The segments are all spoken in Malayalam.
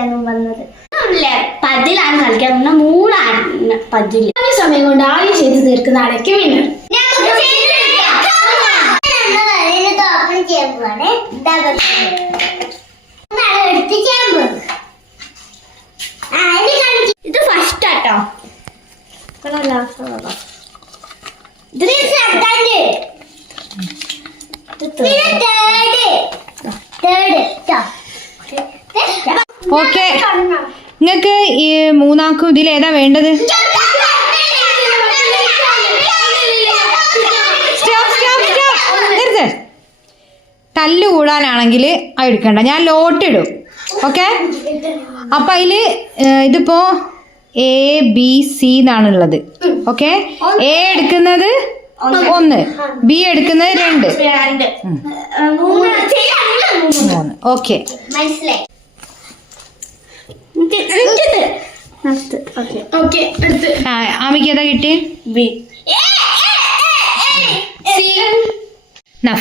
കളിക്കാനും വന്നത്. പതിലാണ് കളിക്കാൻ വന്ന മൂന്നാണ് പതിൽ. ഈ സമയം കൊണ്ട് ആദ്യം ചെയ്ത് തീർക്കുന്ന ആളേക്ക് വിന്നർ ഇത് ഫസ്റ്റ് ആട്ടോ. ഇതിന് ഓക്കെ. നിങ്ങൾക്ക് ഈ മൂന്നാക്കും ഇതിൽ ഏതാ വേണ്ടത്? നിർത്ത്. തല്ല് കൂടാനാണെങ്കിൽ അത് എടുക്കണ്ട. ഞാൻ ലോട്ട് ഇടും. ഓക്കെ? അപ്പം അതിൽ ഇതിപ്പോ എ ബി സി എന്നാണുള്ളത്. ഓക്കെ? എ എടുക്കുന്നത് ഒന്ന്. ബി എടുക്കുന്നത് രണ്ട്. മൂന്ന്. ഓക്കെ. മനസ്സിലായി. ആമിക്ക് ഏതാ കിട്ടി ബി.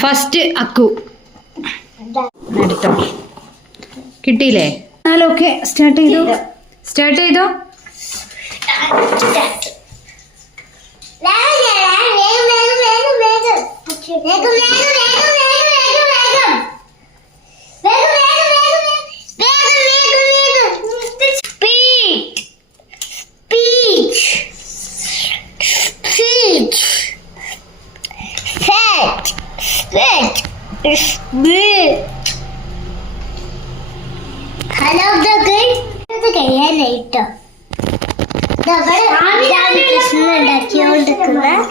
ഫസ്റ്റ് അക്കു. എടുത്തോ കിട്ടിയില്ലേ? എന്നാലും ഓക്കെ സ്റ്റാർട്ട് ചെയ്തു? സ്റ്റാർട്ട് ചെയ്തോ? വേഗം വേഗം വേഗം വേഗം വേഗം. ഉണ്ടാക്കിയോണ്ടിരിക്കുന്ന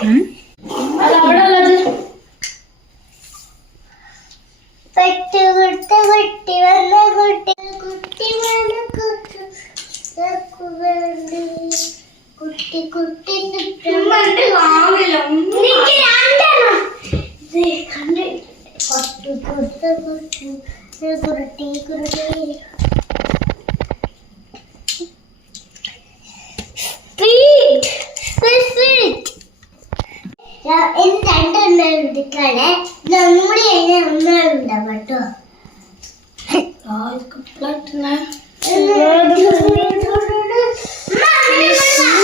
ഉം. അത് അവിടെ ഉള്ളത് പെട്ടു കുട്ടി കുട്ടി വന്ന കുട്ടി കുട്ടി വന്ന കുട്ടി. കുട്ടി കുട്ടി കുട്ടി കുട്ടി കുട്ട കുട്ടി. രണ്ടെണ്ണം എടുക്കാണ് നമ്മുടെ ഒന്നും ഉണ്ടാവും കേട്ടോ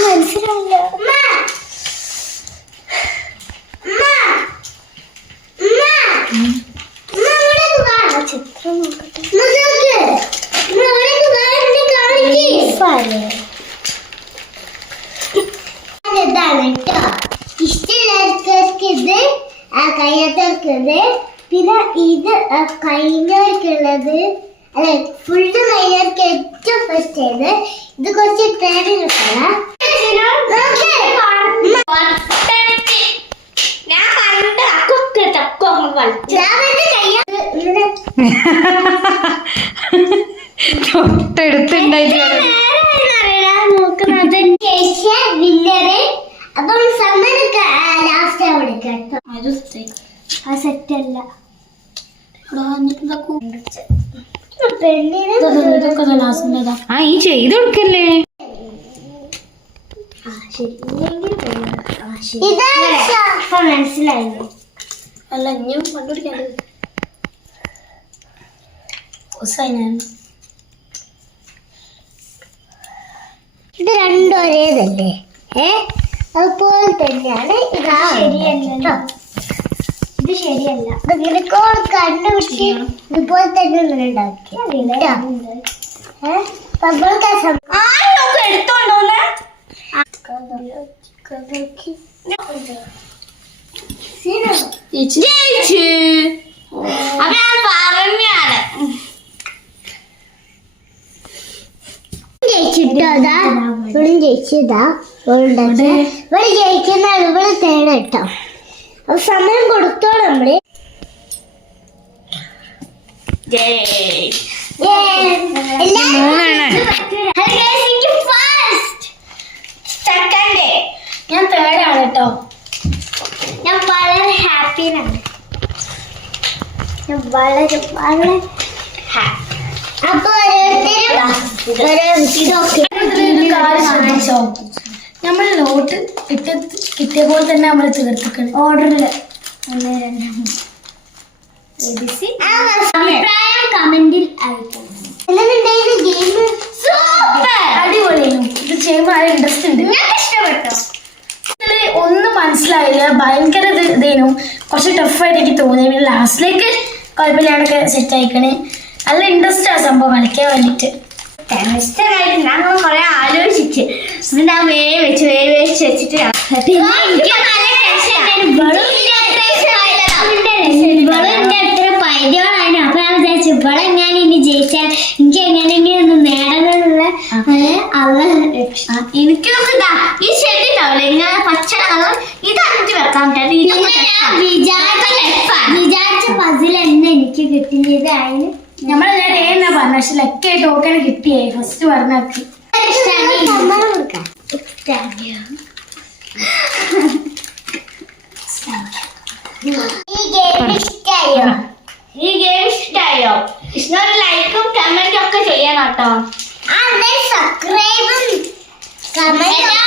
മനസ്സിലാവില്ല ചിത്രം ഇതാണ് കേട്ടോ ഇഷ്ടമുള്ളവർക്ക് ഇത് കഴിയാത്തവർക്ക് ഇത് പിന്നെ ഇത് കഴിഞ്ഞവർക്കുള്ളത് അല്ലെ ഫുള്ള് കഴിഞ്ഞവർക്ക് ഏറ്റവും ഫസ്റ്റ് ആയത്. ഇത് കുറച്ച് തേടി ഇവിടെ. തൊട്ടടുത്തുണ്ടായിട്ട് വിന്നറ്. അപ്പം സമ്മതം ലാസ്റ്റ് അവിടെ കേട്ടോ. അത്. ആ സെറ്റ് അല്ല. ആ ഈ ചെയ്ത് കൊടുക്കല്ലേ? അല്ല? കണ്ടുപിടിക്കാണ്ട്. ഇത് രണ്ടും ഒരേതല്ലേ? ഏ? അതുപോലെ തന്നെയാണ്. ഇത് ശരിയല്ലോ ശരിയല്ല. നിനക്കോ കണ്ടുപിടിച്ച് ഇതുപോലെ തന്നെ ഇങ്ങനെ ഉണ്ടാക്കി. ഏഹ് എടുത്തോണ്ടോന്ന് ജയിച്ച്. അത് ഞാൻ പറഞ്ഞാണ് ജയിച്ചിട്ടോതാ ഇവിടെ ജയിച്ചതാ. ഇവിടെ ജയിക്കുന്ന ഇവിടെ തേടട്ടോ. അപ്പൊ സമയം കൊടുത്തോ നമ്മൾ. ഞാൻ തേർഡാണ് കേട്ടോ. ഞാൻ വളരെ ഞാൻ വളരെ വളരെ ഹാപ്പി അപ്പൊ ഓരോരുത്തരും ഓരോ ഇതൊക്കെ ശ്രദ്ധിച്ചോ? നമ്മൾ ലോട്ട് ഇട്ട് കിട്ടിയ പോലെ തന്നെ നമ്മൾ തീർത്തിക്കണം. ഓർഡറിൽ ഒന്ന് രണ്ട് അഭിപ്രായം കമന്റിൽ അയക്കണം എങ്ങനെയുണ്ടായിരുന്നു ഗെയിം ഇൻട്രസ്റ്റ് ഉണ്ട്. ഇഷ്ടപ്പെട്ടോ? ഒന്നും മനസ്സിലായില്ല. ഭയങ്കര ഇതേനും. കുറച്ച് ടഫായിട്ട് എനിക്ക് തോന്നി പിന്നെ ലാസ്റ്റിലേക്ക് കുഴപ്പമില്ലാണ്ടൊക്കെ സെറ്റ് ആയിക്കണേ. നല്ല ഇൻട്രസ്റ്റ് ആ സംഭവം കളിക്കാൻ വേണ്ടിട്ട് കെമിസ്ട്രി ആയിട്ട് ഞാൻ കുറെ ആ വേവ് വെച്ച് വേവ് വെച്ച് വെച്ചിട്ട് പിന്നെ എനിക്ക് നല്ല ഇവളുടെ അത്ര പരിചയമാണ് അപ്പൊ ഞാൻ വിചാരിച്ചു ഇവളെ ഞാൻ ഇനി ജയിച്ചാൽ? എനിക്ക് എങ്ങനെയെങ്കിലും ഒന്ന് നേടണമെന്നുള്ള അവ എനിക്ക് നോക്കണ്ട ഈ ഷെഡ് ഉണ്ടാവില്ല ഇങ്ങനെ പച്ച കളർ ഇത് അഞ്ച് വെക്കാൻ വിചാരിച്ച പസിൽ തന്നെ എനിക്ക് കിട്ടിയത്. അതിന് നമ്മളെല്ലാവരും ഞാൻ ഏന്നാ പറഞ്ഞ പക്ഷെ ലക്കായിട്ട് ഓക്കാണ് കിട്ടിയായി ഫസ്റ്റ് പറഞ്ഞാക്ക് ഈ ഗെയിം ഇഷ്ടായോ ഇഷ്ടം ലൈക്കും കമന്റും ഒക്കെ ചെയ്യണം കേട്ടോ സബ്സ്ക്രൈബും കമന്റും